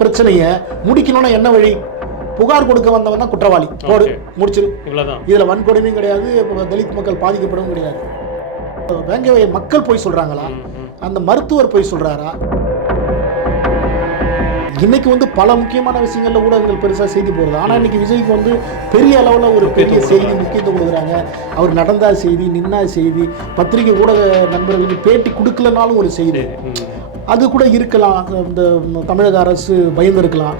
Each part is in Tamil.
பிரச்சனையை முடிக்கணும்னா என்ன வழி? புகார் கொடுக்க வந்தவன் தான் குற்றவாளி, போடு முடிச்சிரு, இவ்வளவுதான். இதுல வன்கொடுமையும் கிடையாது, தலித் மக்கள் பாதிக்கப்படவும் கிடையாது. வேங்கவேல் மக்கள் போய் சொல்றாங்களா, அந்த மருத்துவர் போய் சொல்றாரா? இன்னைக்கு வந்து பல முக்கியமான விஷயங்கள்ல ஊடகங்கள் பெருசா செய்தி போடுறது. ஆனா இன்னைக்கு விஜய்க்கு வந்து பெரிய அளவுல ஒரு பெரிய செய்தி முக்கியத்துவம் கொடுக்குறாங்க. அவர் நடந்தா செய்தி, நின்னா செய்தி, பத்திரிகை ஊடக நண்பர்களுக்கு பேட்டி கொடுக்கலனாலும் ஒரு செய்தி. அது கூட இருக்கலாம், இந்த தமிழக அரசு பயந்துருக்கலாம்.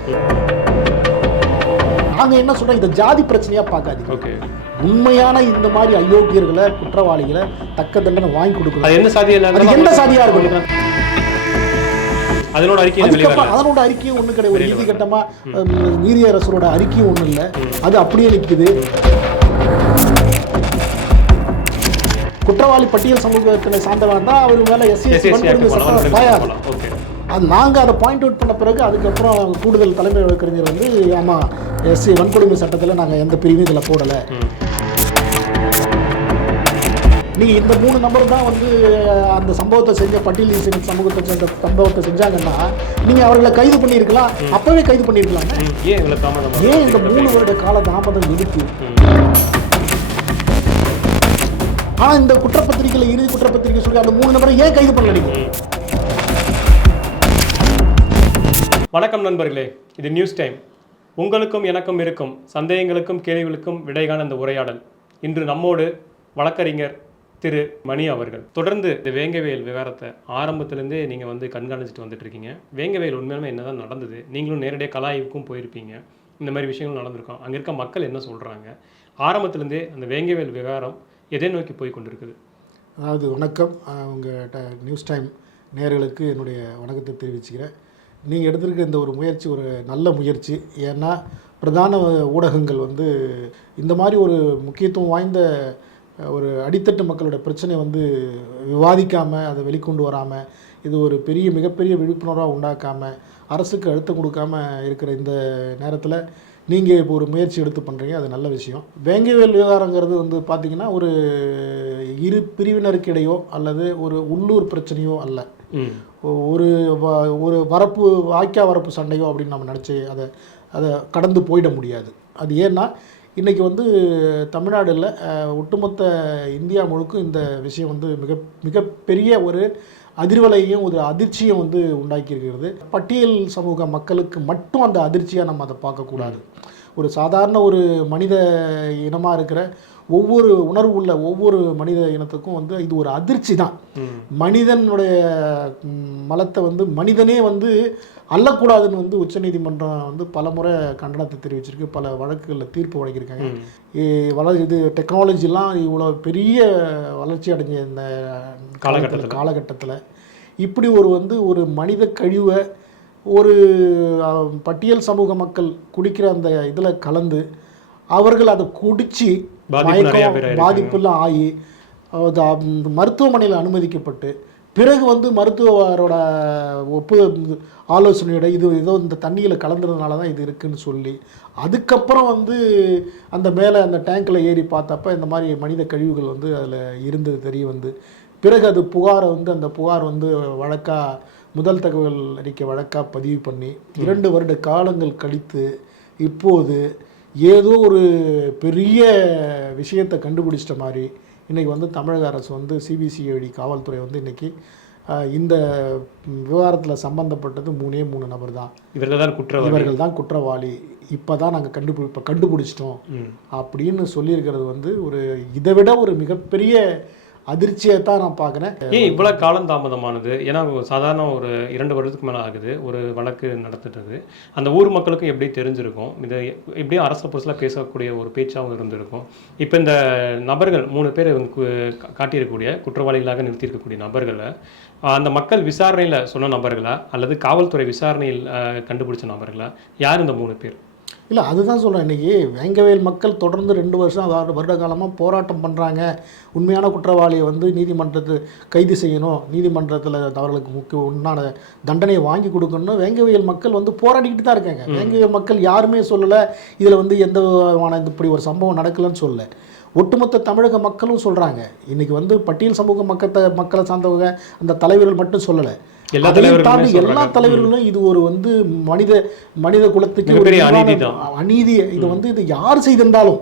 நாங்க என்ன சொல்றோம், இந்த ஜாதி பிரச்சனையா பார்க்காதீங்க. உண்மையான இந்த மாதிரி அயோக்கியர்களை, குற்றவாளிகளை தக்க தண்டனை வாங்கி கொடுக்கணும். என்ன சாதியா இருக்கும்? அதனோட அறிக்கையும் ஒண்ணு கிடையாது. ஒரு நீதிகட்டமா நீதியரசரோட அறிக்கையும் ஒண்ணு இல்லை, அது அப்படியே நிற்குது. குற்றவாளி பட்டியல் சமூகத்தில் சார்ந்தவன் தான் அவர் மேல நாங்கள் அதை பாயிண்ட் அவுட் பண்ண பிறகு அதுக்கப்புறம் கூடுதல் தலைமை வழக்கறிஞர் வந்து ஆமா எஸ்சி வன்கொடுமை சட்டத்தில் நாங்கள் எந்த பிரிவும் இதில் போடலை. நீங்கள் இந்த 3 நபர் தான் வந்து அந்த சம்பவத்தை செஞ்ச பட்டியல் சமூகத்தை சேர்ந்த சம்பவத்தை செஞ்சாங்கன்னா நீங்கள் அவர்களை கைது பண்ணியிருக்கலாம், அப்பவே கைது பண்ணியிருக்கலாம். ஏன் இந்த 3 வருட கால தாமதம் இருக்கு? ஆனால் இந்த குற்றப்பத்திரிகையில் இறுதி குற்றப்பத்திரிகை சொல்லி அந்த 3 நபரை ஏன் கைது பண்ணல? வணக்கம் நண்பர்களே, இது நியூஸ் டைம். உங்களுக்கும் எனக்கும் இருக்கும் சந்தேகங்களுக்கும் கேள்விகளுக்கும் விடைகான அந்த உரையாடல். இன்று நம்மோடு வழக்கறிஞர் திரு மணி அவர்கள். தொடர்ந்து இந்த வேங்கவேல் விவகாரத்தை ஆரம்பத்திலேருந்தே நீங்கள் வந்து கண்காணிச்சுட்டு வந்துட்டு இருக்கீங்க. வேங்கவேல் உண்மையிலுமே என்னதான் நடந்தது? நீங்களும் நேரடியாக கலாய்வுக்கும் போயிருப்பீங்க. இந்த மாதிரி விஷயங்கள் நடந்திருக்கோம். அங்கே இருக்க மக்கள் என்ன சொல்கிறாங்க? ஆரம்பத்திலேருந்தே அந்த வேங்கவேல் விவகாரம் எதை நோக்கி போய் கொண்டிருக்குது? அதாவது வணக்கம், உங்கள் நியூஸ் டைம் நேயர்களுக்கு என்னுடைய வணக்கத்தை தெரிவிச்சுக்கிறேன். நீங்கள் எடுத்திருக்க இந்த ஒரு முயற்சி ஒரு நல்ல முயற்சி. ஏன்னா பிரதான ஊடகங்கள் வந்து இந்த மாதிரி ஒரு முக்கியத்துவம் வாய்ந்த ஒரு அடித்தட்டு மக்களோட பிரச்சனை வந்து விவாதிக்காமல், அதை வெளிக்கொண்டு வராமல், இது ஒரு மிகப்பெரிய விழிப்புணர்வாக உண்டாக்காமல், அரசுக்கு அழுத்தம் கொடுக்காம இருக்கிற இந்த நேரத்தில் நீங்கள் இப்போ ஒரு முயற்சி எடுத்து பண்ணுறீங்க, அது நல்ல விஷயம். வேங்கவேல் விவகாரங்கிறது வந்து பார்த்திங்கன்னா ஒரு இரு பிரிவினருக்கு இடையோ அல்லது ஒரு உள்ளூர் பிரச்சனையோ அல்ல, ஒரு வாய்க்கா வரப்பு சண்டையோ அப்படின்னு நம்ம நினச்சி அதை கடந்து போயிட முடியாது. அது ஏன்னா இன்றைக்கி வந்து தமிழ்நாடுல ஒட்டுமொத்த இந்தியா முழுக்கும் இந்த விஷயம் வந்து மிகப்பெரிய ஒரு அதிர்வலையும் ஒரு அதிர்ச்சியும் வந்து உண்டாக்கியிருக்கிறது. பட்டியல் சமூக மக்களுக்கு மட்டும் அந்த அதிர்ச்சியாக நம்ம அதை பார்க்கக்கூடாது. ஒரு சாதாரண ஒரு மனித இனமாக இருக்கிற ஒவ்வொரு உணர்வு உள்ள ஒவ்வொரு மனித இனத்துக்கும் வந்து இது ஒரு அதிர்ச்சி தான். மனிதனுடைய மலத்தை வந்து மனிதனே வந்து அள்ளக்கூடாதுன்னு வந்து உச்சநீதிமன்றம் வந்து பல முறை கண்டனத்தை தெரிவிச்சிருக்கு, பல வழக்குகளில் தீர்ப்பு வழங்கியிருக்காங்க. இது டெக்னாலஜிலாம் இவ்வளோ பெரிய வளர்ச்சி அடைஞ்ச இந்த காலகட்டத்தில் இப்படி ஒரு மனித கழிவை ஒரு பட்டியல் சமூக மக்கள் குடிக்கிற அந்த இதில் கலந்து அவர்கள் அதை குடித்து பாதிப்புலாம் ஆகி மருத்துவமனையில் அனுமதிக்கப்பட்டு பிறகு வந்து மருத்துவரோட ஆலோசனையோட இது ஏதோ இந்த தண்ணியில் கலந்துறதுனால தான் இது இருக்குதுன்னு சொல்லி அதுக்கப்புறம் வந்து அந்த மேலே அந்த டேங்கில் ஏறி பார்த்தப்ப இந்த மாதிரி மனித கழிவுகள் வந்து அதில் இருந்தது தெரிய வந்து பிறகு அது அந்த புகார் வந்து வழக்காக முதல் தகவல் அறிக்கை வழக்காக பதிவு பண்ணி 2 வருட காலங்கள் கழித்து இப்போது ஏதோ ஒரு பெரிய விஷயத்தை கண்டுபிடிச்சிட்ட மாதிரி இன்றைக்கி வந்து தமிழக அரசு வந்து சிபிசிஐடி காவல்துறை வந்து இன்றைக்கி இந்த விவகாரத்தில் சம்பந்தப்பட்டது 3 நபர் தான். இவர்கள் தான் குற்றவாளி, இப்போ தான் நாங்கள் கண்டுபிடிச்சிட்டோம் அப்படின்னு சொல்லியிருக்கிறது வந்து இதை விட ஒரு மிகப்பெரிய அதிர்ச்சியை தான் நான் பார்க்குறேன். ஏன் இவ்வளோ காலம் தாமதமானது? ஏன்னா சாதாரண ஒரு 2 வருடத்துக்கு மேலே ஆகுது ஒரு வழக்கு நடத்துட்டது. அந்த ஊர் மக்களுக்கும் எப்படி தெரிஞ்சிருக்கும், இது எப்படியும் அரசு புதுசில் பேசக்கூடிய ஒரு பேச்சாகவும் இருந்திருக்கும். இப்போ இந்த நபர்கள் 3 பேர் காட்டியிருக்கக்கூடிய குற்றவாளிகளாக நிறுத்தியிருக்கக்கூடிய நபர்களை அந்த மக்கள் விசாரணையில் சொன்ன நபர்களா அல்லது காவல்துறை விசாரணையில் கண்டுபிடிச்ச நபர்களா? யார் இந்த 3 பேர்? இல்லை, அதுதான் சொல்கிறேன். இன்றைக்கி வேங்கவேல் மக்கள் தொடர்ந்து 2 வருட காலமாக போராட்டம் பண்ணுறாங்க. உண்மையான குற்றவாளியை வந்து நீதிமன்றத்தை கைது செய்யணும், நீதிமன்றத்தில் அவர்களுக்கு உண்டான தண்டனையை வாங்கி கொடுக்கணும்னு வேங்கவேல் மக்கள் வந்து போராடிக்கிட்டு தான் இருக்காங்க. வேங்கவேல் மக்கள் யாருமே சொல்லலை இதில் வந்து எந்த விதமான இப்படி ஒரு சம்பவம் நடக்கலைன்னு சொல்லலை. ஒட்டுமொத்த தமிழக மக்களும் சொல்கிறாங்க. இன்றைக்கி வந்து பட்டியல் சமூக மக்களை சார்ந்தவங்க அந்த தலைவர்கள் மட்டும் சொல்லலை, அதையும் தாண்டி எல்லா தலைவர்களும் இது ஒரு வந்து மனித குலத்துக்கு ஒரு அநீதி. இது வந்து இது யார் செய்திருந்தாலும்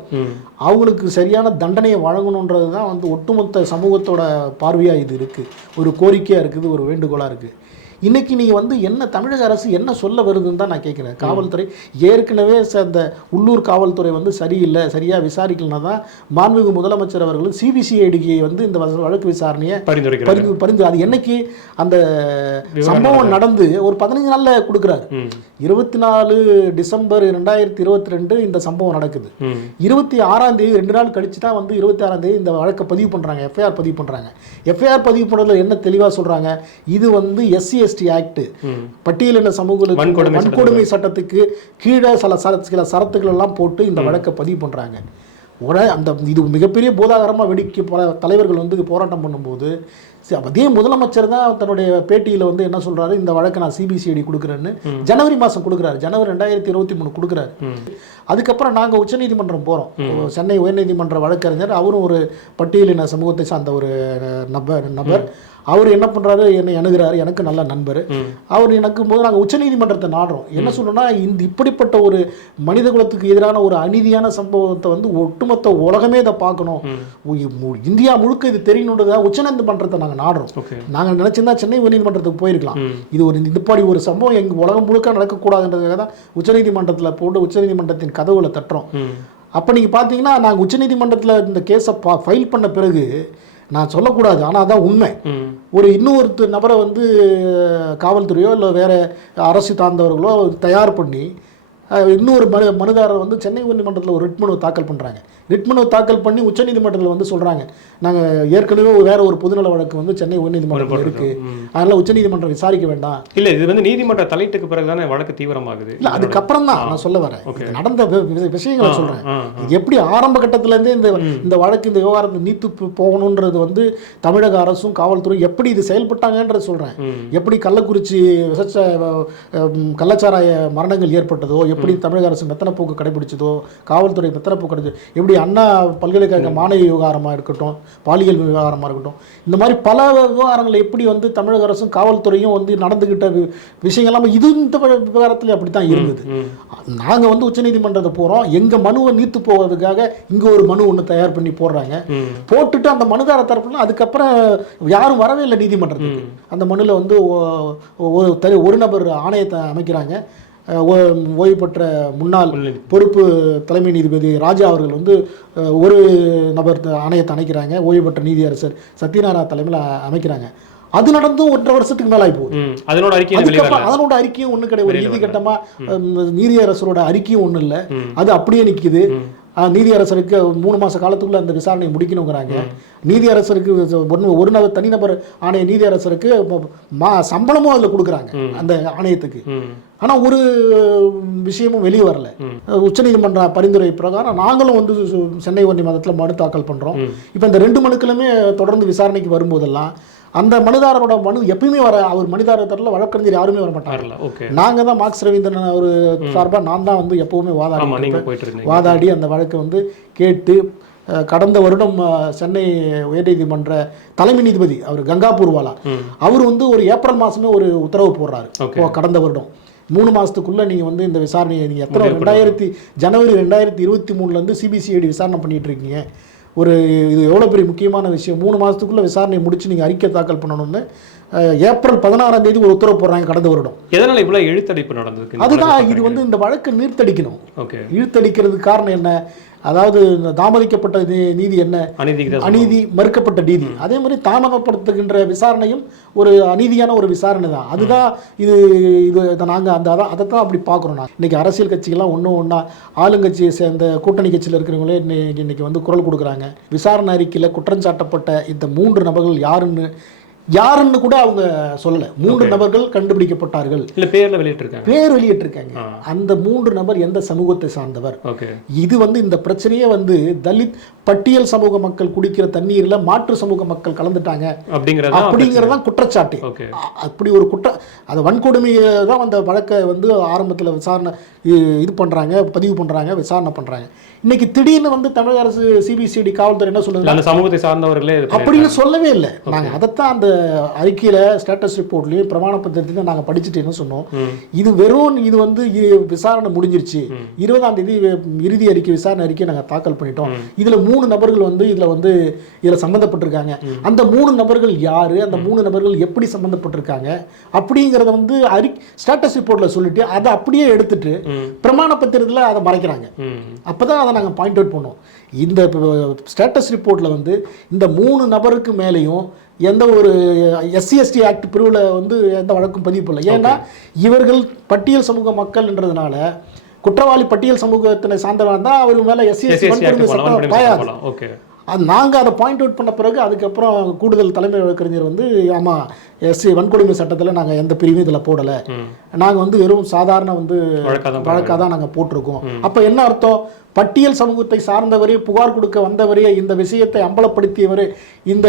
அவங்களுக்கு சரியான தண்டனையை வழங்கணுன்றது தான் வந்து ஒட்டுமொத்த சமூகத்தோட பார்வையாக இது இருக்குது, ஒரு கோரிக்கையாக இருக்குது, ஒரு வேண்டுகோளாக இருக்குது. இன்றைக்கி நீங்கள் வந்து என்ன தமிழக அரசு என்ன சொல்ல வருதுன்னு தான் நான் கேட்குறேன். காவல்துறை ஏற்கனவே அந்த உள்ளூர் காவல்துறை வந்து சரியில்லை, சரியாக விசாரிக்கலனா தான் மாண்புமிகு முதலமைச்சர் அவர்கள் சிபிசிஐடிக்கு வந்து இந்த வழக்கு விசாரணையை பரிந்து அது என்னைக்கு அந்த சம்பவம் நடந்து ஒரு 15 நாளில் கொடுக்குறாரு. 24 டிசம்பர் 2022 இந்த சம்பவம் நடக்குது. 26ஆம் தேதி 2 நாள் கழிச்சு தான் வந்து 26ஆம் தேதி இந்த வழக்கை பதிவு பண்ணுறாங்க, எஃப்ஐஆர் பதிவு பண்ணுறாங்க. எஃப்ஐஆர் பதிவு பண்ணுறதுல என்ன தெளிவாக சொல்கிறாங்க, இது வந்து SC/ST ஆக்ட், பட்டியலின சமூகங்களுக்கு வன்கொடுமை சட்டத்துக்கு கீழே சில சரத்துக்கள் எல்லாம் போட்டு இந்த வழக்கை பதிவு பண்ணுறாங்க. அந்த இது மிகப்பெரிய போதாகரமாக வெடிக்க பல தலைவர்கள் வந்து போராட்டம் பண்ணும்போது அதே முதலமைச்சர் தான் தன்னுடைய பேட்டியில் வந்து என்ன சொல்கிறாரு, இந்த வழக்கை நான் சிபிசிஐடி கொடுக்குறேன்னு ஜனவரி மாதம் கொடுக்குறாரு, ஜனவரி 2023 கொடுக்குறாரு. அதுக்கப்புறம் நாங்கள் உச்சநீதிமன்றம் போகிறோம். சென்னை உயர்நீதிமன்ற வழக்கறிஞர், அவரும் ஒரு பட்டியலின சமூகத்தை சார்ந்த ஒரு நபர். அவர் என்ன பண்ணுறாரு, என்னை அணுகிறாரு, எனக்கு நல்ல நண்பர். அவர் எனக்கு போது நாங்கள் உச்சநீதிமன்றத்தை நாடுறோம். என்ன சொல்லணும்னா, இப்படிப்பட்ட ஒரு மனித குலத்துக்கு எதிரான ஒரு அநீதியான சம்பவத்தை வந்து ஒட்டுமொத்த உலகமே இதை பார்க்கணும், இந்தியா முழுக்க இது தெரியணுன்றதாக உச்சநீதிமன்றத்தை நாங்கள் நாடுறோம். நாங்கள் நினச்சிருந்தா சென்னை உயர்நீதிமன்றத்துக்கு போயிருக்கலாம். இது ஒரு இந்தப்பாடி ஒரு சம்பவம் எங்கள் உலகம் முழுக்க நடக்கக்கூடாதுன்றதுக்காக தான் உச்சநீதிமன்றத்தில் போட்டு உச்சநீதிமன்றத்தின் கதவுல தட்டுறோம். அப்போ நீங்கள் பார்த்தீங்கன்னா, நாங்கள் உச்சநீதிமன்றத்தில் இந்த கேஸை ஃபைல் பண்ண பிறகு நான் சொல்லக்கூடாது, ஆனால் அதான் உண்மை, ஒரு இன்னொரு நபரை வந்து காவல்துறையோ இல்லை வேறு அரசு சார்ந்தவர்களோ தயார் பண்ணி இன்னொரு மனுதாரர் வந்து சென்னை உயர்நீதிமன்றத்தில் ஒரு ரிட் மனு தாக்கல் பண்ணுறாங்க. ரிட் மனு தாக்கல் பண்ணி உச்சநீதிமன்றத்தில் வந்து சொல்கிறாங்க, நாங்கள் ஏற்கனவே வேற ஒரு பொதுநல வழக்கு வந்து சென்னை உயர்நீதிமன்றத்தில் இருக்குது, அதனால் உச்சநீதிமன்றம் விசாரிக்க வேண்டாம். இல்லை, இது வந்து நீதிமன்ற தலையீட்டுக்கு பிறகு தானே வழக்கு தீவிரமாகுது. இல்லை, அதுக்கப்புறம் தான் நான் சொல்ல வரேன், நடந்த விஷயங்களை சொல்கிறேன். இது எப்படி ஆரம்ப கட்டத்திலேருந்தே இந்த வழக்கு இந்த விவகாரத்தை நீத்து போகணுன்றது வந்து தமிழக அரசும் காவல்துறை எப்படி இது செயல்பட்டாங்கன்றது சொல்கிறேன். எப்படி கள்ளக்குறிச்சி கள்ளச்சாராய மரணங்கள் ஏற்பட்டதோ, எப்படி தமிழக அரசு மெத்தனப்போக்கு கடைபிடிச்சதோ, காவல்துறை மெத்தனப்போக்கு கடைபிடிச்சதோ, எப்படி அண்ணா பல்கலைக்கழக மாணவி விவகாரமாக இருக்கட்டும், பாலியல் விவகாரமாக இருக்கட்டும், இந்த மாதிரி பல விவகாரங்கள் எப்படி வந்து தமிழக அரசும் காவல்துறையும் வந்து நடந்துக்கிட்ட விஷயங்கள்லாம் இது இந்த விவகாரத்தில் அப்படி தான் இருந்தது. நாங்கள் வந்து உச்சநீதிமன்றத்தை போகிறோம், எங்கள் மனுவை நீத்து போவதுக்காக இங்கே ஒரு மனு ஒன்று தயார் பண்ணி போடுறாங்க. போட்டுட்டு அந்த மனுதார தரப்புல அதுக்கப்புறம் யாரும் வரவே இல்லை நீதிமன்றத்துக்கு. அந்த மனுவில் வந்து ஒரு நபர் ஆணையத்தை அமைக்கிறாங்க. ஓய்வு பெற்ற முன்னாள் பொறுப்பு தலைமை நீதிபதி ராஜா அவர்கள் வந்து ஒரு நபர் ஆணையத்தை அமைக்கிறாங்க. ஓய்வு பெற்ற நீதியரசர் சத்யநாராயண தலைமையில் அமைக்கிறாங்க. அது நடந்தும் 1.5 வருஷத்துக்கு மேலே ஆகி போகுது. அதனோட அறிக்கையும் ஒன்றும் கிடையாது. ஒரு நீதிகட்டமாக நீதியரசரோட அறிக்கையும் ஒன்றும் இல்லை, அது அப்படியே நிற்கிது. நீதியரசருக்கு 3 மாத காலத்துக்குள்ள அந்த விசாரணையை முடிக்கணுங்கிறாங்க. நீதியரசருக்கு ஒரு நபர் தனிநபர் ஆணைய நீதியரசருக்கு சம்பளமும் அதில் கொடுக்குறாங்க அந்த ஆணையத்துக்கு. ஆனால் ஒரு விஷயமும் வெளியே வரல. உச்சநீதிமன்ற பரிந்துரை பிரகாரம் நாங்களும் வந்து சென்னை உயர்நீதிமன்றத்தில் மனு தாக்கல் பண்ணுறோம். இப்போ இந்த 2 மனுக்களுமே தொடர்ந்து விசாரணைக்கு வரும்போதெல்லாம் அந்த மனுதாரரோட மனு எப்பயுமே அவர் மனுதாரத்தில் வழக்கறிஞர் யாருமே வர மாட்டாங்க. நாங்கள் தான் மார்க்ஸ் ரவீந்திரன் அவர் சார்பாக நான் தான் வந்து எப்போவுமே வாதாடி அந்த வழக்கை வந்து கேட்டு, கடந்த வருடம் சென்னை உயர்நீதிமன்ற தலைமை நீதிபதி அவர் கங்காபூர்வாலா அவர் வந்து ஒரு ஏப்ரல் மாதமே ஒரு உத்தரவு போடுறாரு. கடந்த வருடம் 3 மாதத்துக்குள்ளே நீங்கள் வந்து இந்த விசாரணையை நீங்கள் எத்தனை ஜனவரி 2023 சிபிசிஐடி விசாரணை பண்ணிகிட்டு இருக்கீங்க. இது எவ்வளோ பெரிய முக்கியமான விஷயம். 3 மாதத்துக்குள்ளே விசாரணை முடிச்சு நீங்கள் அறிக்கை தாக்கல் பண்ணணும்னு ஏப்ரல் 16ஆம் தேதி ஒரு உத்தரவு போடுறாங்க கடந்த வருடம். எதனால் இவ்வளோ இழுத்தடிப்பு நடந்தது? அதுதான் இது வந்து இந்த வழக்கை நீர்த்தடிக்கணும். இழுத்தடிக்கிறதுக்கு காரணம் என்ன? அதாவது தாமதிக்கப்பட்ட நீதி என்ன? அநீதி, மறுக்கப்பட்ட நீதி. அதே மாதிரி தாமதப்படுத்துகின்ற விசாரணையும் ஒரு அநீதியான ஒரு விசாரணை தான். அதுதான் இது நாங்கள் அதைத்தான் அப்படி பார்க்குறோம். நான் இன்னைக்கு அரசியல் கட்சிகள்லாம் ஒன்றா ஆளுங்கட்சியை சேர்ந்த கூட்டணி கட்சியில் இருக்கிறவங்களே இன்னைக்கு வந்து குரல் கொடுக்குறாங்க. விசாரணை அறிக்கையில் குற்றம் சாட்டப்பட்ட இந்த 3 நபர்கள் யாருன்னு கூட அவங்க சொல்லலை. 3 நபர்கள் கண்டுபிடிக்கப்பட்டார்கள். இல்லை, பேர் வெளியிட்டிருக்காங்க. அந்த 3 நபர் எந்த சமூகத்தை சார்ந்தவர்? இது வந்து இந்த பிரச்சனையே வந்து தலித் பட்டியல் சமூக மக்கள் குடிக்கிற தண்ணீர்ல மாற்று சமூக மக்கள் கலந்துட்டாங்க அப்படிங்கிறதான் குற்றச்சாட்டு. அப்படி ஒரு அது வன்கொடுமையை தான் அந்த வழக்கை வந்து ஆரம்பத்தில் விசாரணை பதிவு பண்றாங்க, விசாரணை பண்றாங்க. இன்னைக்கு திடீர்னு வந்து தமிழக அரசு சிபிசிஐடி காவல்துறை என்ன சொல்லுது, அந்த சமூகத்தை சார்ந்தவர்களே அப்படின்னு சொல்லவே இல்லை. நாங்கள் அதைத்தான் அந்த அறிக்கையில் ஸ்டேட்டஸ் ரிப்போர்ட்லேயும் பிரமாண பத்திரத்தையும் நாங்கள் படிச்சுட்டு என்ன சொன்னோம், இது வெறும் இது வந்து விசாரணை முடிஞ்சிருச்சு, 20ஆம் தேதி இறுதி அறிக்கை விசாரணை அறிக்கை நாங்கள் தாக்கல் பண்ணிட்டோம், இதில் 3 நபர்கள் வந்து இதில் சம்மந்தப்பட்டிருக்காங்க, அந்த 3 நபர்கள் யார், அந்த 3 நபர்கள் எப்படி சம்மந்தப்பட்டிருக்காங்க அப்படிங்கிறத வந்து ஸ்டேட்டஸ் ரிப்போர்ட்டில் சொல்லிட்டு அதை அப்படியே எடுத்துட்டு பிரமாண பத்திரத்தில் அதை மறைக்கிறாங்க. அப்போ தான் அதை நாங்கள் பாயிண்ட் அவுட் பண்ணோம். இந்த ஸ்டேட்டஸ் ரிப்போர்ட்டில் வந்து இந்த 3 நபருக்கு மேலேயும் எந்த ஒரு SC/ST ஆக்ட் பிரிவில் வந்து எந்த வழக்கும் பதிவு பண்ணல. ஏன்னா இவர்கள் பட்டியல் சமூக மக்கள்ன்றதுனால குற்றவாளி பட்டியல் சமூகத்தினை சார்ந்தவன் தான் அவர் மேலே SC/ST வன்கொடுமை சட்டம் பாயாது. நாங்கள் அதை பாயிண்ட் அவுட் பண்ண பிறகு அதுக்கப்புறம் கூடுதல் தலைமை வழக்கறிஞர் வந்து ஆமாம் SC வன்கொடுமை சட்டத்தில் நாங்கள் எந்த பிரிவும் இதில் போடலை, நாங்கள் வந்து வெறும் சாதாரண வந்து வழக்காக தான் நாங்கள் போட்டிருக்கோம். அப்போ என்ன அர்த்தம், பட்டியல் சமூகத்தை சார்ந்தவரே புகார் கொடுக்க வந்தவரே இந்த விஷயத்தை அம்பலப்படுத்தியவர் இந்த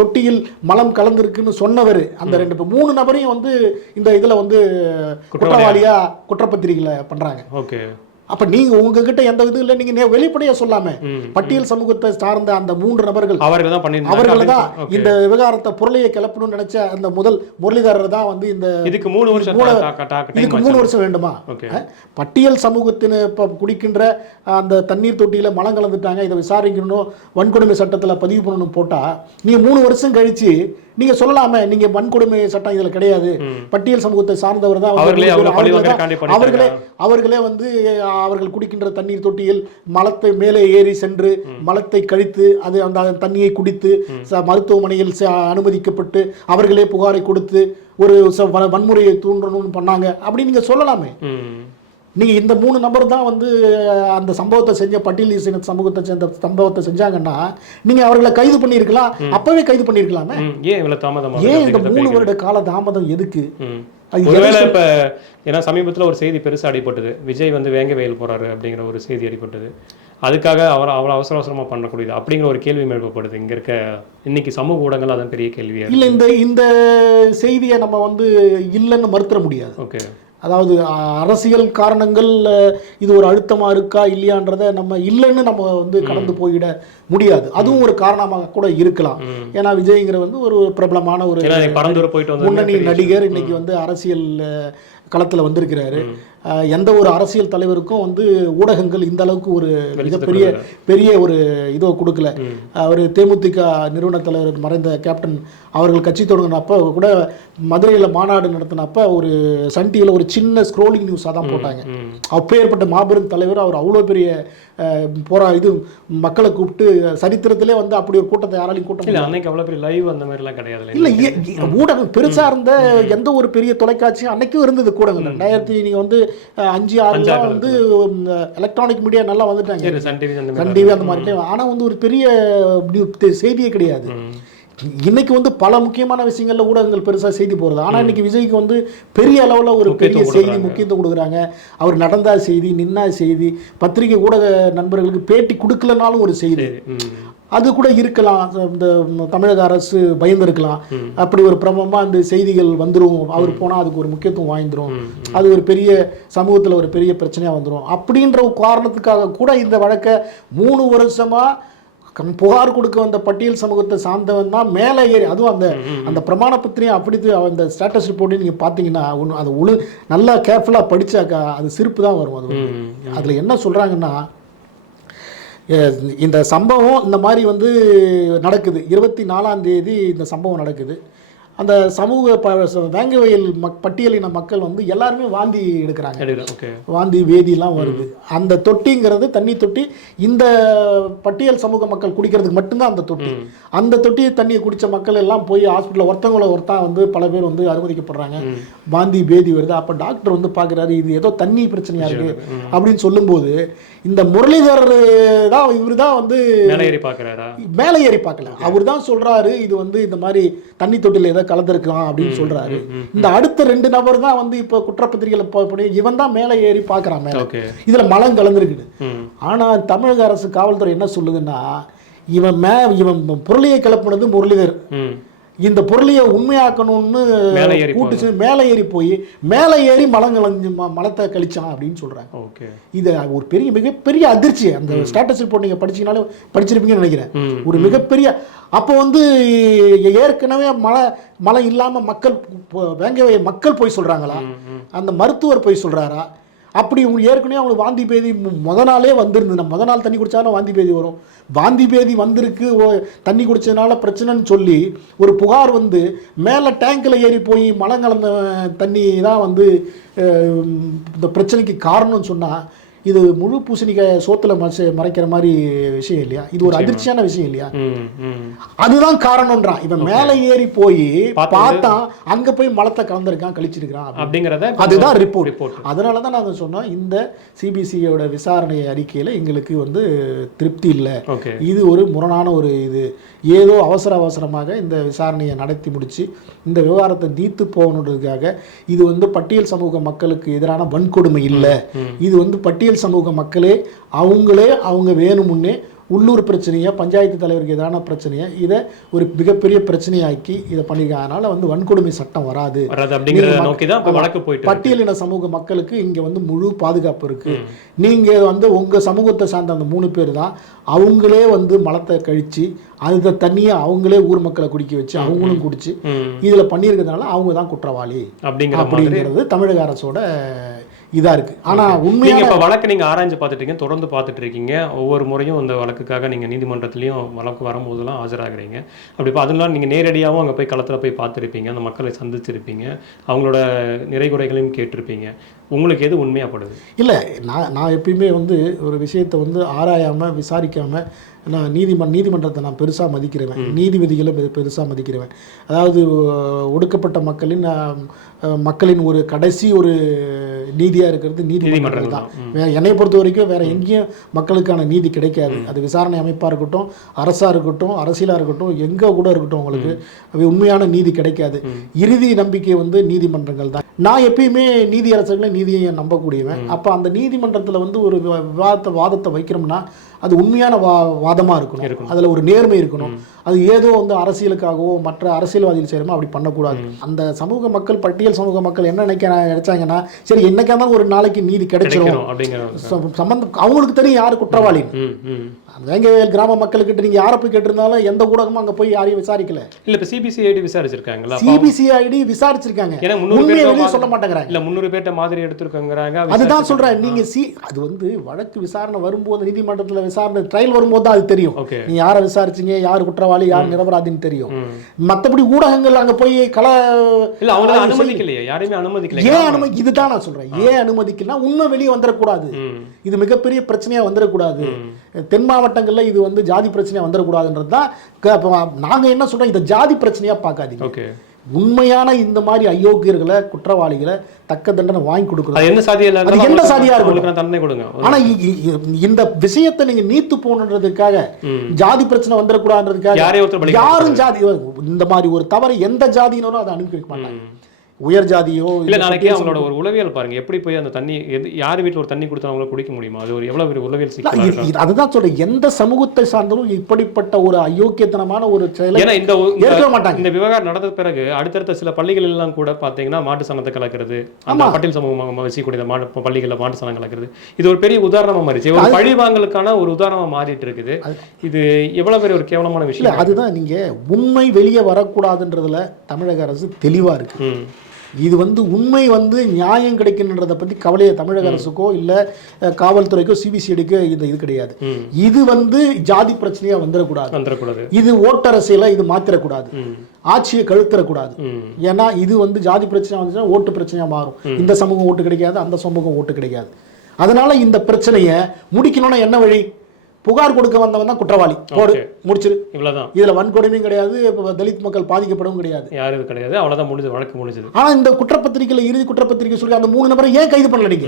தொட்டியில் மலம் கலந்திருக்குன்னு சொன்னவர் அந்த 3 நபரையும் வந்து இந்த இதில் வந்து குற்றவாளியாக குற்றப்பத்திரிகையில் பண்ணுறாங்க. ஓகே. அப்ப நீங்க உங்ககிட்ட எந்த இது இல்லை, நீங்க வெளிப்படையா சொல்லாம பட்டியல் சமூகத்தை சார்ந்த அந்த 3 நபர்கள் அவர்கள் தான் இந்த விவகாரத்தை பொருளையை கிளப்பணும்னு நினைச்ச அந்த முதல் முரளிதரர் தான் வந்து இந்த இதுக்கு 3 வருஷம் வேண்டுமா? பட்டியல் சமூகத்தின் குடிக்கின்ற அந்த தண்ணீர் தொட்டியில மலம் கலந்துட்டாங்க, இதை விசாரிக்கணும், வன்கொடுமை சட்டத்தில் பதிவு பண்ணணும் போட்டா நீங்க 3 வருஷம் கழிச்சு நீங்க சொல்லலாமே நீங்க வன்கொடுமை சட்டம் இதுல கிடையாது, பட்டியல் சமூகத்தை சார்ந்தவர் தான் அவர்களே வந்து அவர்கள் குடிக்கின்ற தண்ணீர் தொட்டியில் மலத்தை மேலே ஏறி சென்று மலத்தை கழித்து அது அந்த தண்ணியை குடித்து மருத்துவமனையில் அனுமதிக்கப்பட்டு அவர்களே புகாரை கொடுத்து ஒரு வன்முறையை தூண்டணும்னு பண்ணாங்க அப்படி நீங்க சொல்லலாமே. நீங்க இந்த 3 நபர் தான் வந்து அந்த சம்பவத்தை செஞ்ச பட்டியல் சமூகத்தை சேர்ந்த சம்பவத்தை செஞ்சாங்கன்னா நீங்க அவர்களை கைது பண்ணியிருக்கலாம், அப்பவே கைது பண்ணியிருக்கலாமே. ஏன் இந்த 3 வருட கால தாமதம் எதுக்கு? ஒருவேளை இப்ப ஏன்னா சமீபத்தில் ஒரு செய்தி பெருசாக அடிபட்டது, விஜய் வந்து வேங்க வயல் போறாரு அப்படிங்கிற ஒரு செய்தி அடிபட்டது, அதுக்காக அவர் அவ்வளோ அவசரமாக பண்ணக்கூடியது அப்படிங்கிற ஒரு கேள்வி எழுப்பப்படுது இங்கே இருக்க இன்னைக்கு சமூக ஊடகங்கள். அதான் பெரிய கேள்வியாக இல்லை. இந்த செய்தியை நம்ம வந்து இல்லைன்னு மறுத்துற முடியாது. ஓகே. அதாவது அரசியல் காரணங்கள் இது ஒரு அழுத்தமாக இருக்கா இல்லையான்றதை நம்ம இல்லைன்னு நம்ம வந்து கடந்து போயிட முடியாது. அதுவும் ஒரு காரணமாக கூட இருக்கலாம். ஏன்னா விஜய்ங்கிற வந்து ஒரு பிரபலமான ஒரு முன்னணி நடிகர், இன்னைக்கு வந்து அரசியல் களத்தில் வந்திருக்கிறாரு. எந்த ஒரு அரசியல் தலைவருக்கும் வந்து ஊடகங்கள் இந்த அளவுக்கு ஒரு மிகப்பெரிய ஒரு இதோ கொடுக்கல. அவர் தேமுதிக நிறுவன தலைவர் மறைந்த கேப்டன் அவர்கள் கட்சி தொடங்கினப்ப கூட மதுரையில் மாநாடு நடத்தினப்ப ஒரு சன் டிவியில் ஒரு சின்ன ஸ்க்ரோலிங் நியூஸாக தான் போட்டாங்க. அப்பேற்பட்ட மாபெரும் தலைவர் அவர் அவ்வளோ பெரிய இது மக்களை கூப்பிட்டு சரித்திரத்திலே வந்து அப்படி ஒரு கூட்டத்தை யாராலையும் கூட்டம் அன்னைக்கு அவ்வளோ பெரிய லைவ் அந்த மாதிரிலாம் கிடையாது. இல்லை, ஊடகம் பெருசாக இருந்த எந்த ஒரு பெரிய தொலைக்காட்சியும் அன்னைக்கும் இருந்தது கூடங்கள். 2000 நீங்கள் வந்து 5-6 வந்து எலக்ட்ரானிக் மீடியா நல்லா வந்துட்டாங்க, சன் டிவி அந்த மாதிரி. ஆனால் வந்து ஒரு பெரிய செய்தியே கிடையாது. இன்னைக்கு வந்து பல முக்கியமான விஷயங்கள்ல ஊடகங்கள் பெருசாக செய்தி போகிறது. ஆனால் இன்னைக்கு விஜய்க்கு வந்து பெரிய அளவில் ஒரு பெரிய செய்தி முக்கியத்துவம் கொடுக்குறாங்க. அவர் நடந்தா செய்தி, நின்னா செய்தி, பத்திரிகை ஊடக நண்பர்களுக்கு பேட்டி கொடுக்கலனாலும் ஒரு செய்தி அது கூட இருக்கலாம். இந்த தமிழக அரசு பயந்துருக்கலாம், அப்படி ஒரு பிரபலமாக அந்த செய்திகள் வந்துடும், அவர் போனால் அதுக்கு ஒரு முக்கியத்துவம் வாய்ந்துடும், அது ஒரு பெரிய சமூகத்தில் ஒரு பெரிய பிரச்சனையாக வந்துடும் அப்படின்ற ஒரு காரணத்துக்காக கூட இந்த வழக்கை 3 வருஷமாக புகார் கொடுக்க வந்த பட்டியல் சமூகத்தை சார்ந்தவன் தான் மேலே ஏறி, அதுவும் அந்த பிரமாண பத்திரிகை அப்படி அந்த ஸ்டேட்டஸ் ரிப்போர்ட்டையும் நீங்கள் பார்த்தீங்கன்னா அது நல்லா கேர்ஃபுல்லாக படித்தாக்கா அது சிரிப்பு தான் வரும். அது அதில் என்ன சொல்கிறாங்கன்னா, இந்த சம்பவம் இந்த மாதிரி வந்து நடக்குது, 24ஆம் தேதி இந்த சம்பவம் நடக்குது. அந்த சமூக வேங்கவயல் பட்டியலின மக்கள் வந்து எல்லாருமே வாந்தி எடுக்கிறாங்க, வாந்தி வேதியெல்லாம் வருது. அந்த தொட்டிங்கிறது தண்ணி தொட்டி, இந்த பட்டியல் சமூக மக்கள் குடிக்கிறதுக்கு மட்டும்தான் அந்த தொட்டி. அந்த தொட்டியை தண்ணியை குடித்த மக்கள் எல்லாம் போய் ஹாஸ்பிட்டலில் ஒருத்தன் வந்து பல பேர் வந்து அனுமதிக்கப்படுறாங்க, வாந்தி பேதி வருது. அப்போ டாக்டர் வந்து பார்க்குறாரு இது ஏதோ தண்ணி பிரச்சனையாக இருக்குது அப்படின்னு சொல்லும்போது இந்த முரளிதரர் தான் இவர் தான் வந்து மேலே ஏறி பார்க்கல, அவர் தான் சொல்கிறாரு இது வந்து இந்த மாதிரி தண்ணி தொட்டியில் ஏதோ கலந்துருக்கலாம் அப்படின்னு சொல்றாரு. இந்த அடுத்த 2 நபர் தான் வந்து இப்ப குற்றப்பத்திரிகையில இவன் தான் மேலே ஏறி பார்க்கறான், மேல இதுல மலம் கலந்துருக்குது. ஆனா தமிழக அரசு காவல்துறை என்ன சொல்லுதுன்னா, இவன் பொருளையை கிளப்புனது முரளிதர், இந்த பொருளையை உண்மையாக்கணும்னு கூட்டு மேலே ஏறி போய் மேலே ஏறி மலத்தை கழிச்சான் அப்படின்னு சொல்றாங்க. ஓகே, இது ஒரு மிகப்பெரிய அதிர்ச்சி. அந்த ஸ்டேட்டஸ் ரிப்போர்ட் நீங்க படிச்சீங்கனாலே படிச்சிருப்பீங்கன்னு நினைக்கிறேன். ஒரு மிகப்பெரிய அப்போ வந்து ஏற்கனவே மழை இல்லாம மக்கள் போய் சொல்றாங்களா, அந்த மருத்துவர் போய் சொல்றாரா, அப்படி ஏற்கனவே அவங்களுக்கு வாந்தி பேதி நாளே வந்திருந்தது. முத நாள் தண்ணி குடிச்சாலும் வாந்தி பேதி வரும், வாந்தி பேதி வந்திருக்கு தண்ணி குடிச்சதுனால பிரச்சனைன்னு சொல்லி ஒரு புகார் வந்து மேலே டேங்கில் ஏறி போய் மழை கலந்த தண்ணி தான் வந்து இந்த பிரச்சனைக்கு காரணம்னு சொன்னால் இது முழு பூசணிக்காய் சோத்துல மறைக்கிற மாதிரி விஷயம் இல்லையா? இது ஒரு அதிர்ச்சியான விஷயம் இல்லையா? அதுதான் காரணம்ன்றான். இவன் மேலே ஏறி போய் பார்த்தா அங்க போய் மலத்தை கலந்துருக்கான், கழிச்சிருக்கான் அப்படிங்கிறத, அதுதான் ரிப்போர்ட். அதனால தான் நாங்கள் சொன்னோம் இந்த சிபிசிஐயோட விசாரணை அறிக்கையில் எங்களுக்கு வந்து திருப்தி இல்லை, இது ஒரு முரணான ஒரு இது, ஏதோ அவசரமாக இந்த விசாரணையை நடத்தி முடிச்சு இந்த விவகாரத்தை நீத்து போகணுன்றதுக்காக, இது வந்து பட்டியல் சமூக மக்களுக்கு எதிரான வன்கொடுமை இல்லை, இது வந்து பட்டியல் சமூக மக்களே அவங்க வேணுமுன்னே உள்ளூர் பிரச்சனையை, பஞ்சாயத்து தலைவருக்கு எதிரான பிரச்சனையை இதை ஒரு மிகப்பெரிய பிரச்சனையாக்கி இதை பண்ணிருக்காங்க. அதனால வந்து வன்கொடுமை சட்டம் வராது, பட்டியலின சமூக மக்களுக்கு இங்க வந்து முழு பாதுகாப்பு இருக்கு, நீங்க வந்து உங்க சமூகத்தை சார்ந்த அந்த 3 பேர் தான் அவங்களே வந்து மலத்தை கழிச்சு அந்த தண்ணியை அவங்களே ஊர் மக்களை குடிக்க வச்சு அவங்களும் குடிச்சு இதுல பண்ணியிருக்கிறதுனால அவங்க தான் குற்றவாளி அப்படிங்கிறது தமிழக அரசோட இதா இருக்கு. ஆனா உண்மையாக இப்போ வழக்கு நீங்க ஆராய்ஞ்சு பார்த்துட்டீங்க, தொடர்ந்து பார்த்துட்டு இருக்கீங்க, ஒவ்வொரு முறையும் அந்த வழக்குக்காக நீங்க நீதிமன்றத்திலையும் வழக்கு வரும்போதெல்லாம் ஆஜராகிறீங்க. அப்படி அதெல்லாம் நீங்க நேரடியாகவும் அங்கே போய் களத்தில் போய் பார்த்துருப்பீங்க, அந்த மக்களை சந்திச்சிருப்பீங்க, அவங்களோட நிறைகுறைகளையும் கேட்டிருப்பீங்க. உங்களுக்கு எது உண்மையாகப்படுது? இல்லை, நான் எப்பயுமே வந்து ஒரு விஷயத்தை வந்து ஆராயாமல் விசாரிக்காமல் நான் நீதிமன்றத்தை நான் பெருசாக மதிக்கிறேன், நீதிபதிகளை பெருசாக மதிக்கிறேன். அதாவது ஒடுக்கப்பட்ட மக்களின் ஒரு கடைசி ஒரு நீதியாக இருக்கிறது நீதிமன்றங்கள் தான். என்னை பொறுத்த வரைக்கும் வேற எங்கேயும் மக்களுக்கான நீதி கிடைக்காது. அது விசாரணை அமைப்பாக இருக்கட்டும், அரசாக இருக்கட்டும், அரசியலாக இருக்கட்டும், எங்கே கூட இருக்கட்டும், உங்களுக்கு உண்மையான நீதி கிடைக்காது. இறுதி நம்பிக்கை வந்து நீதிமன்றங்கள் தான். நான் எப்பயுமே நீதி அரசர்களை நீதியை நம்பக்கூடியவன். அப்போ அந்த நீதிமன்றத்தில் வந்து ஒரு வாதத்தை வைக்கிறோம்னா அது உண்மையான வாதமாக இருக்கணும், அதில் ஒரு நேர்மை இருக்கணும். அது ஏதோ வந்து அரசியலுக்காகவோ மற்ற அரசியல்வாதிகள் செய்யணுமோ அப்படி பண்ணக்கூடாது. அந்த சமூக மக்கள், பட்டியல் சமூக மக்கள் என்ன நினைச்சாங்கன்னா, சரி என்னைக்கா இருந்தாலும் ஒரு நாளைக்கு நீதி கிடைச்சிடும் சம்பந்தம், அவங்களுக்கு தெரியும் யார் குற்றவாளி. வேங்கவேல் கிராம மக்களுக்கிட்ட நீங்க யாரை போய் கேட்டிருந்தாலும் எந்த ஊடகமும் அங்க போய் யாரையும் விசாரிக்கல. இல்ல இப்ப சிபிசிஐடி விசாரிச்சிருக்காங்களா? சிபிசிஐடி விசாரிச்சிருக்காங்க, உண்மையை வெளியே சொல்ல மாட்டேங்கிறாங்க. இல்ல 300 பேர்ட்ட மாதிரி எடுத்துருக்காங்க. அதுதான் சொல்றேன். நீங்க அது வந்து வழக்கு விசாரணை வரும்போது, நீதிமன்றத்துல விசாரணை ட்ரையல் வரும்போது தான் அது தெரியும். நீங்க யாரை விசாரிச்சீங்க, யார் குற்றவாளி, யார் நிரபராதின்னு தெரியும். மத்தபடி ஊடகங்கள் அங்க போய் இல்ல அவங்க அனுமதிக்கலையே, யாரையுமே அனுமதிக்கல. ஏன் அனுமதி? இதுதான் நான் சொல்றேன், ஏன் அனுமதிக்கலாம்? உண்மை வெளியே வந்துடக்கூடாது, இது மிகப்பெரிய பிரச்சனையா வந்துடக்கூடாது. தென் மாவட்டங்கள்ல இது வந்து ஜாதி பிரச்சனையா வந்துடக்கூடாதுன்றது தான் நாங்க என்ன சொல்றோம். இதை ஜாதி பிரச்சனையா பார்க்காதீங்க. உண்மையான இந்த மாதிரி அயோக்கியர்களை, குற்றவாளிகளை தக்க தண்டனை வாங்கி கொடுக்கணும். என்ன சாதியா இருக்கும். ஆனா இந்த விஷயத்தை நீங்க நீத்து போகணுன்றதுக்காக, ஜாதி பிரச்சனை வந்துடக்கூடாதுன்றதுக்காக யாரும் ஜாதி இந்த மாதிரி ஒரு தவறு எந்த ஜாதியினரும் அதை அனுப்பி மாட்டாங்க. உயர் ஜாதியோ இல்ல, நாளைக்கு அவங்களோட ஒரு உளவியல் பாருங்க, எப்படி போய் அந்த தண்ணி யார் வீட்டில் ஒரு தண்ணி கொடுத்தா அவங்கள குடிக்க முடியுமா? அது ஒரு எவ்வளவு பெரிய உளவியல் சிக்கல். அதுதான் சொல்றேன், எந்த சமூகத்தை சார்ந்தரும் இப்படிப்பட்ட ஒரு அயோக்கியத்தனமான ஒரு செயலை ஏற்க மாட்டாங்க. இந்த விவகாரம் நடந்த பிறகு அடுத்தடுத்த சில பள்ளிகள் எல்லாம் கூட பாத்தீங்கன்னா மாட்டு சாணத்தை கலக்கிறது, அந்த பட்டியல் சமூகம் வசிக்கக்கூடிய பள்ளிகளில் மாட்டு சாணம் கலக்கிறது, இது ஒரு பெரிய உதாரணமா மாறிச்சு. ஒரு பழிவாங்கலுக்கான ஒரு உதாரணமா மாறிட்டு இருக்குது. இது எவ்வளவு பெரிய ஒரு கேவலமான விஷயம். அதுதான் நீங்க உண்மை வெளியே வரக்கூடாதுன்றதுல தமிழக அரசு தெளிவா இருக்கு. இது வந்து உண்மை வந்து நியாயம் கிடைக்கின்றதை பற்றி கவலையை தமிழக அரசுக்கோ இல்லை காவல்துறைக்கோ சிபிசிஐடிக்கோ இது கிடையாது. இது வந்து ஜாதி பிரச்சனையாக வந்துடக்கூடாது, இது ஓட்டரசியலை இது மாத்திரக்கூடாது, ஆட்சியை கழுத்தரக்கூடாது. ஏன்னா இது வந்து ஜாதி பிரச்சனை வந்துச்சுன்னா ஓட்டு பிரச்சனையாக மாறும். இந்த சமூகம் ஓட்டு கிடைக்காது, அந்த சமூகம் ஓட்டு கிடைக்காது. அதனால இந்த பிரச்சனையை முடிக்கணும்னா என்ன வழி? புகார் கொடுக்க வந்தவன் தான் குற்றவாளி, போடு முடிச்சிரு, இவ்வளவுதான். இதுல வன்கொடுமையும் கிடையாது, தலித் மக்கள் பாதிக்கப்படவும் கிடையாது, யாரும் கிடையாது, அவ்வளவுதான், முடிஞ்சது, வழக்கு முடிஞ்சது. ஆனா இந்த குற்றப்பத்திரிகையில இறுதி குற்றப்பத்திரிகை சொல்லி அந்த 3 நபரை ஏன் கைது பண்ணல?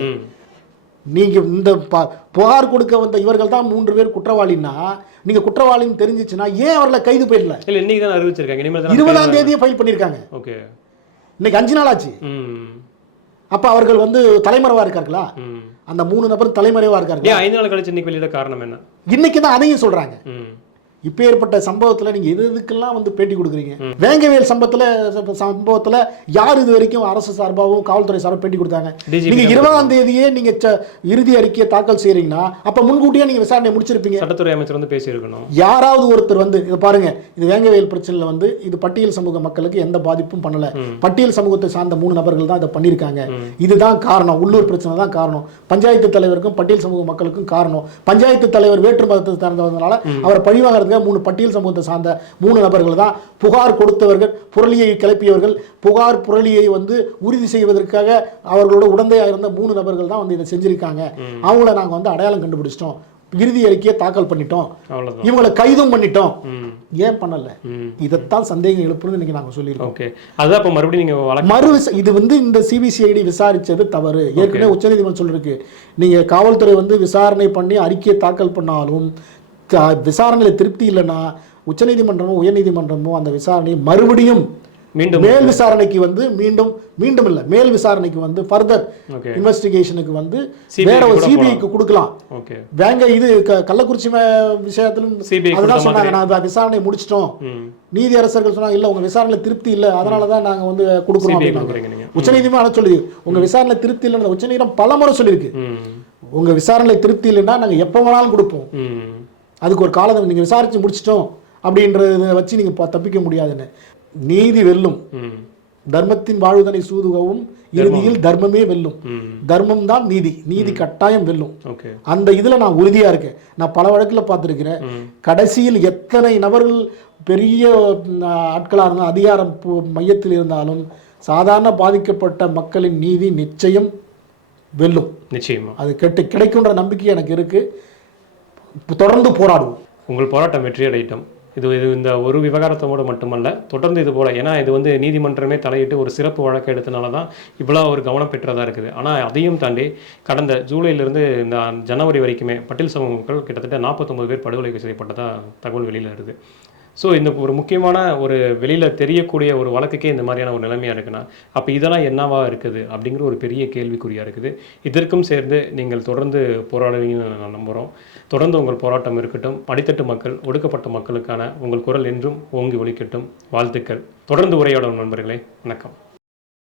நீங்க இந்த புகார் கொடுக்க வந்த இவர்கள் தான் 3 பேர் குற்றவாளின்னா, நீங்க குற்றவாளின்னு தெரிஞ்சிச்சுன்னா ஏன் அவர்களை கைது போயிடல? இல்ல இன்னைக்கு தான் அறிவிச்சிருக்காங்க, 20ஆம் தேதியே ஃபைல் பண்ணிருக்காங்க. ஓகே, இன்னைக்கு 5 நாள் ஆச்சு. அப்ப அவர்கள் வந்து தலைமறைவா இருக்கார்களா? அந்த 3 நபர் தலைமறைவா இருக்காங்க. 5 நாள் கழிச்சு இன்னைக்கு வெளியிட காரணம் என்ன? இன்னைக்கு தான் அதையும் சொல்றாங்க. இப்போ ஏற்பட்ட சம்பவத்தில் நீங்கள் எதுக்கெல்லாம் வந்து பேட்டி கொடுக்குறீங்க? வேங்கவேல் சம்பவத்தில் யார் இது வரைக்கும் அரசு சார்பாகவும் காவல்துறை சார்பாக பேட்டி கொடுத்தாங்க? நீங்கள் 20ஆம் தேதியே நீங்கள் இறுதி அறிக்கையை தாக்கல் செய்கிறீங்கன்னா அப்போ முன்கூட்டியே நீங்கள் விசாரணை முடிச்சிருப்பீங்க. சட்டத்துறை அமைச்சர் வந்து பேசியிருக்கணும். யாராவது ஒருத்தர் வந்து இதை பாருங்க, இது வேங்கவேல் பிரச்சனையில் வந்து இது பட்டியல் சமூக மக்களுக்கு எந்த பாதிப்பும் பண்ணல. பட்டியல் சமூகத்தை சார்ந்த 3 நபர்கள் தான் இதை பண்ணியிருக்காங்க. இதுதான் காரணம். உள்ளூர் பிரச்சனை தான் காரணம். பஞ்சாயத்து தலைவருக்கும் பட்டியல் சமூக மக்களுக்கும் காரணம். பஞ்சாயத்து தலைவர் வேற்று மதத்தை சார்ந்தவர்களால அவர் பழிவாக 3 பட்டியல் சமூகத்தை சார்ந்த 3 நபர்கள் தான் புகார் கொடுத்தவர்கள், புரளியை கிளப்பியவர்கள். புரளியை வந்து உறுதி செய்வதற்காக அவர்களோட உடந்தையாக இருந்த 3 நபர்கள் தான் வந்து இதை செஞ்சிருக்காங்க. அவங்கள நாங்கள் வந்து அடையாளம் கண்டுபிடிச்சிட்டோம், இறுதி அறிக்கையை தாக்கல் பண்ணிட்டோம், இவங்களை கைதும் பண்ணிட்டோம். ஏன் பண்ணல? இதைத்தான் சந்தேகம் எழுப்புறது இன்னைக்கு நாங்கள் சொல்லியிருக்கோம். ஓகே, அதான் இப்போ மறுபடியும் நீங்கள் இது வந்து இந்த சிபிசிஐடி விசாரிச்சது தவறு. ஏற்கனவே உச்சநீதிமன்றம் சொல்லிருக்கு, நீங்க காவல்துறை வந்து விசாரணை பண்ணி அறிக்கையை தாக்கல் பண்ணாலும் விசாரணையில் திருப்தி இல்லைன்னா உச்சநீதிமன்றமோ உயர்நீதிமன்றமோ அந்த விசாரணையை மறுபடியும் மீண்டும் மேல் விசாரணைக்கு வந்து மீண்டும் இல்ல மேல் விசாரணைக்கு வந்து ஃபர்தர் இன்வெஸ்டிகேஷனுக்கு வந்து வேற ஒரு சிபிஐக்கு கொடுக்கலாம். வேங்க இது கள்ளக்குறிச்சி விஷயத்திலும் அதுதான் சொன்னாங்க, நான் விசாரணை முடிச்சிட்டோம். நீதி அரசர்கள் சொன்னாங்க, இல்ல உங்க விசாரணையில திருப்தி இல்ல, அதனாலதான் நாங்க வந்து கொடுக்குறோம். உச்சநீதிமன்றம் சொல்லி உங்க விசாரணை திருப்தி இல்லைன்னு உச்சநீதிமன்றம் பலமுறை சொல்லியிருக்கு. உங்க விசாரணை திருப்தி இல்லைன்னா நாங்க எப்ப வேணாலும் கொடுப்போம், அதுக்கு ஒரு காலம் நீங்க விசாரிச்சு முடிச்சிட்டோம் அப்படின்றத வச்சு நீங்க தப்பிக்க முடியாதுன்னு. நீதி வெல்லும், தர்மத்தின் வாழ்வுதனை சூதுகவும் இறுதியில் தர்மமே வெல்லும். தர்மம் தான் நீதி, நீதி கட்டாயம் வெல்லும். அந்த இதுல நான் உறுதியா இருக்கேன். நான் பல வழக்குல பார்த்திருக்கிறேன். கடைசியில் எத்தனை நபர்கள் பெரிய ஆட்களா இருந்தாலும் அதிகார மையத்தில் இருந்தாலும் சாதாரண பாதிக்கப்பட்ட மக்களின் நீதி நிச்சயம் வெல்லும். நிச்சயமா அது கிடைக்கும்ன்ற நம்பிக்கை எனக்கு இருக்கு. தொடர்ந்து போராடுவோம். உங்கள் போராட்டம் வெற்றி அடையட்டும். இது இந்த ஒரு விவகாரத்தோடு மட்டுமல்ல, தொடர்ந்து இது போல, ஏன்னா இது வந்து நீதிமன்றமே தலையிட்டு ஒரு சிறப்பு வழக்கு எடுத்தனால தான் இவ்வளோ ஒரு கவனம் பெற்றதாக இருக்குது. ஆனால் அதையும் தாண்டி கடந்த ஜூலையிலிருந்து இந்த ஜனவரி வரைக்குமே பட்டியல் சமூக மக்கள் கிட்டத்தட்ட 49 பேர் படுகொலை செய்யப்பட்டதாக தகவல் வெளியில் இருக்குது. ஸோ இந்த ஒரு முக்கியமான ஒரு வெளியில் தெரியக்கூடிய ஒரு வழக்குக்கே இந்த மாதிரியான ஒரு நிலைமையாக இருக்குன்னா அப்போ இதெல்லாம் என்னவா இருக்குது அப்படிங்கிற ஒரு பெரிய கேள்விக்குறியாக இருக்குது. இதற்கும் சேர்ந்து நீங்கள் தொடர்ந்து போராடுவீங்கன்னு நான் நம்புகிறோம். தொடர்ந்து உங்கள் போராட்டம் இருக்கட்டும். அடித்தட்டு மக்கள், ஒடுக்கப்பட்ட மக்களுக்கான உங்கள் குரல் என்றும் ஓங்கி ஒலிக்கட்டும். வாழ்த்துக்கள். தொடர்ந்து உரையாடும் நண்பர்களே. வணக்கம்.